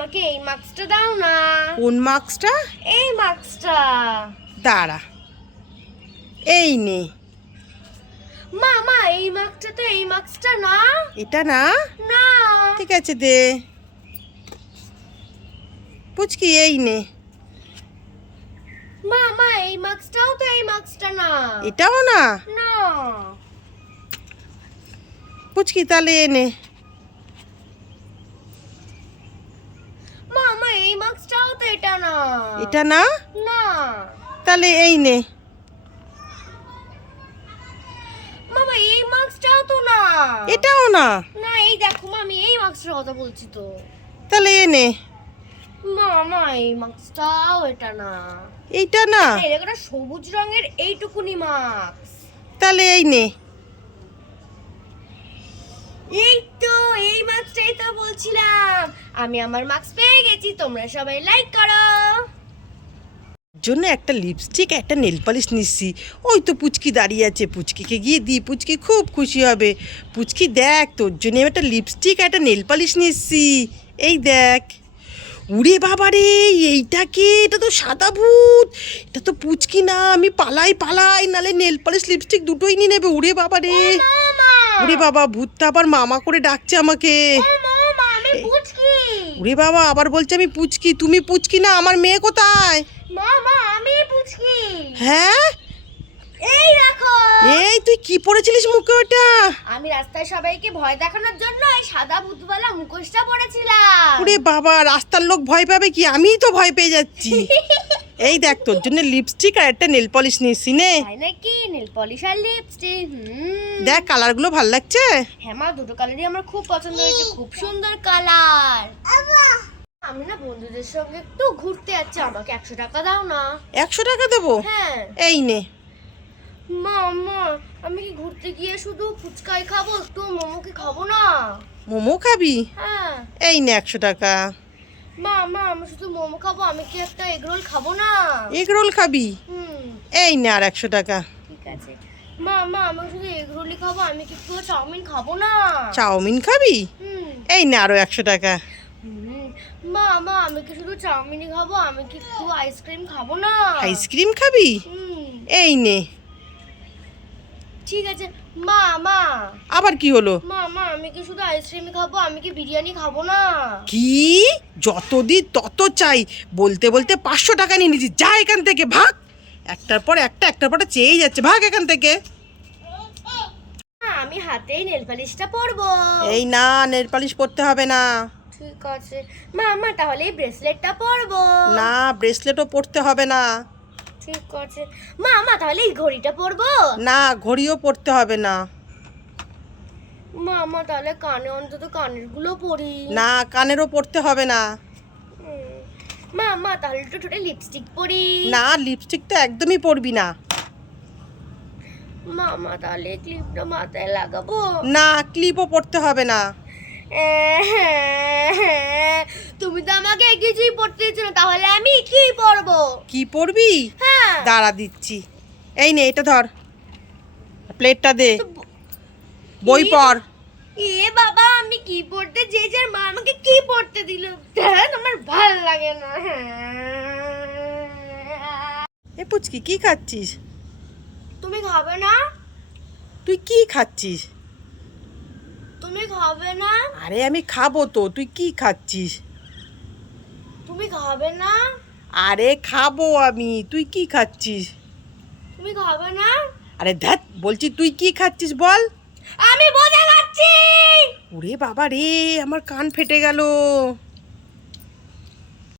আমাকে এই মাস্কটা দাও না। কোন মাস্কটা? এই মাস্কটা। দাঁড়া। এই নে। মা মা এই মাস্কটা তো এই মাস্কটা না। এটা না? না। ঠিক আছে দে। পুচকি এই নে। মা মা এই মাস্কটাও তো এই মাস্কটা না। এটাও না? না। পুচকি তাহলে এ নে মা মা এই মাস্কটাও তো এটা না এটা না? না। তাহলে এই নে। মামা এই মাস্কটাও তো না। এটাও না? না এই দেখো মা আমি এই মাস্কটার কথা বলছি তো। তাহলে এ নে। মামা এই মাস্কটাও এটা না। এইটা না? দেখো সবুজ রঙের এইটুকুনি মাস্ক। তাহলে এই নে। এই তো এই মাস্কটাই তো বলছিলাম। আমি আমার মাস্ক পেয়ে গেছি তোমরা সবাই লাইক করো। জন্য একটা লিপস্টিক একটা নেল পালিশ নিচ্ছি। ওই তো পুচকি দাঁড়িয়ে আছে পুচকিকে গিয়ে দিই পুচকি খুব খুশি হবে। পুচকি দেখ তোর জন্য আমি একটা লিপস্টিক একটা নেল পালিশ নিচ্ছি। এই দেখ। উড়ে বাবা রে এইটা কে? এটা তো সাদা ভূত। এটা তো পুচকি না আমি পালাই পালাই নালে নেল পালিশ লিপস্টিক দুটোই নিয়ে নেবে উড়ে বাবা রে। উড়ে বাবা ভূতটা আবার মামা করে ডাকছে আমাকে। পুচকি। উড়ে বাবা আবার বলছে আমি পুচকি। তুমি পুচকি না আমার মেয়ে কোথায়? মামা আমি পুচকি। হ্যাঁ? এই দেখো। এই তুই কি পড়েছিলিস মুখে ওটা? আমি রাস্তায় সবাইকে ভয় দেখানোর জন্য এই সাদা ভূতওয়ালা মুখোশটা পরেছিলাম ওরে বাবা রাস্তার লোক ভয় পাবে কি? আমিই তো ভয় পেয়ে যাচ্ছি। এই দেখ তোর জন্য লিপস্টিক আর একটা নেল পলিশ নিয়েছি নে। নাকি? নেল পলিশ আর লিপস্টিক হুম। দেখ কালারগুলো ভালো লাগছে? হ্যাঁ মা দুটো কালারই আমার খুব পছন্দ হয়েছে খুব সুন্দর কালার। আমি না বন্ধুদের সঙ্গে একটু ঘুরতে যাচ্ছি আমাকে একশো টাকা দাও না। একশো টাকা দেবো? হ্যাঁ। এই নে। মা মা আমি কি ঘুরতে গিয়ে শুধু ফুচকাই খাব একটু মোমো কি খাব না? মোমো খাবি? হ্যাঁ। এই নে একশো টাকা। মা মা আমি শুধু মোমো খাব আমি কি একটা এগ রোল খাব না? এগ রোল খাবি এই নে আর একশো টাকা। আছে। মা মা আমি শুধু এগ রোলই খাব আমি কি একটু চাউমিন খাব না? চাউমিন খাবি? এই নে আরও একশো টাকা। মা মা আমি কি শুধু চাউমিনই খাব আমি কি একটু আইসক্রিম খাব না? আইসক্রিম খাবি? এই নে। ঠিক আছে। মা মা। আবার কি হলো? মা মা আমি কি শুধু আইসক্রিম খাব আমি কি বিরিয়ানি খাব না? কি? যত দিন তত চাই। বলতে বলতে পাঁচশো টাকা নিয়ে নিয়েছি। যা এখান থেকে ভাগ। একটার পর একটা একটার পর একটা চেয়েই যাচ্ছে। ভাগ এখান থেকে। আমি হাতেই নেল পালিশটা পরবো। এই না নেল পালিশ পরতে হবে না। ঠিক আছে। মা মা তাহলে এই ব্রেসলেটটা পরবো। না ব্রেসলেটও পরতে হবে না। ঠিক আছে। মা মা তাহলে এই ঘড়িটা পরবো। না ঘড়িও পরতে হবে না। মা মা তাহলে কানে অন্তত কানেরগুলো পরি। না কানেরও পরতে হবে না। মা মা তাহলে একটু ঠোঁটে লিপস্টিক পরি। না লিপস্টিক তো একদমই পরবি না। মা মা তাহলে ক্লিপটা মাথায় লাগাবো। না ক্লিপও পরতে হবে না। তুমি তো আমাকে কিছুই পড়তে দিচ্ছ না তাহলে আমি কি পরবো? কি পরবি? হ্যাঁ। দাঁড়া দিচ্ছি। এই নে এটা ধর। প্লেটটা দে। বই? পড়। এ বাবা আমি কি পড়তে যে যার মা আমাকে কি পড়তে দিল? লাগে না। এ পুচকি কি খাচ্ছিস? তুমি খাবে না? তুই কি খাচ্ছিস? তুমি খাবে না? আরে আমি খাব তো তুই কি খাচ্ছিস? তুমি খাবে না? আরে খাব আমি তুই কি খাচ্ছিস? তুমি খাবে না? আরে ধ্যাত বলছি তুই কি খাচ্ছিস বল। আমি বোঝা খাচ্ছি ওরে বাবা রে আমার কান ফেটে গেল।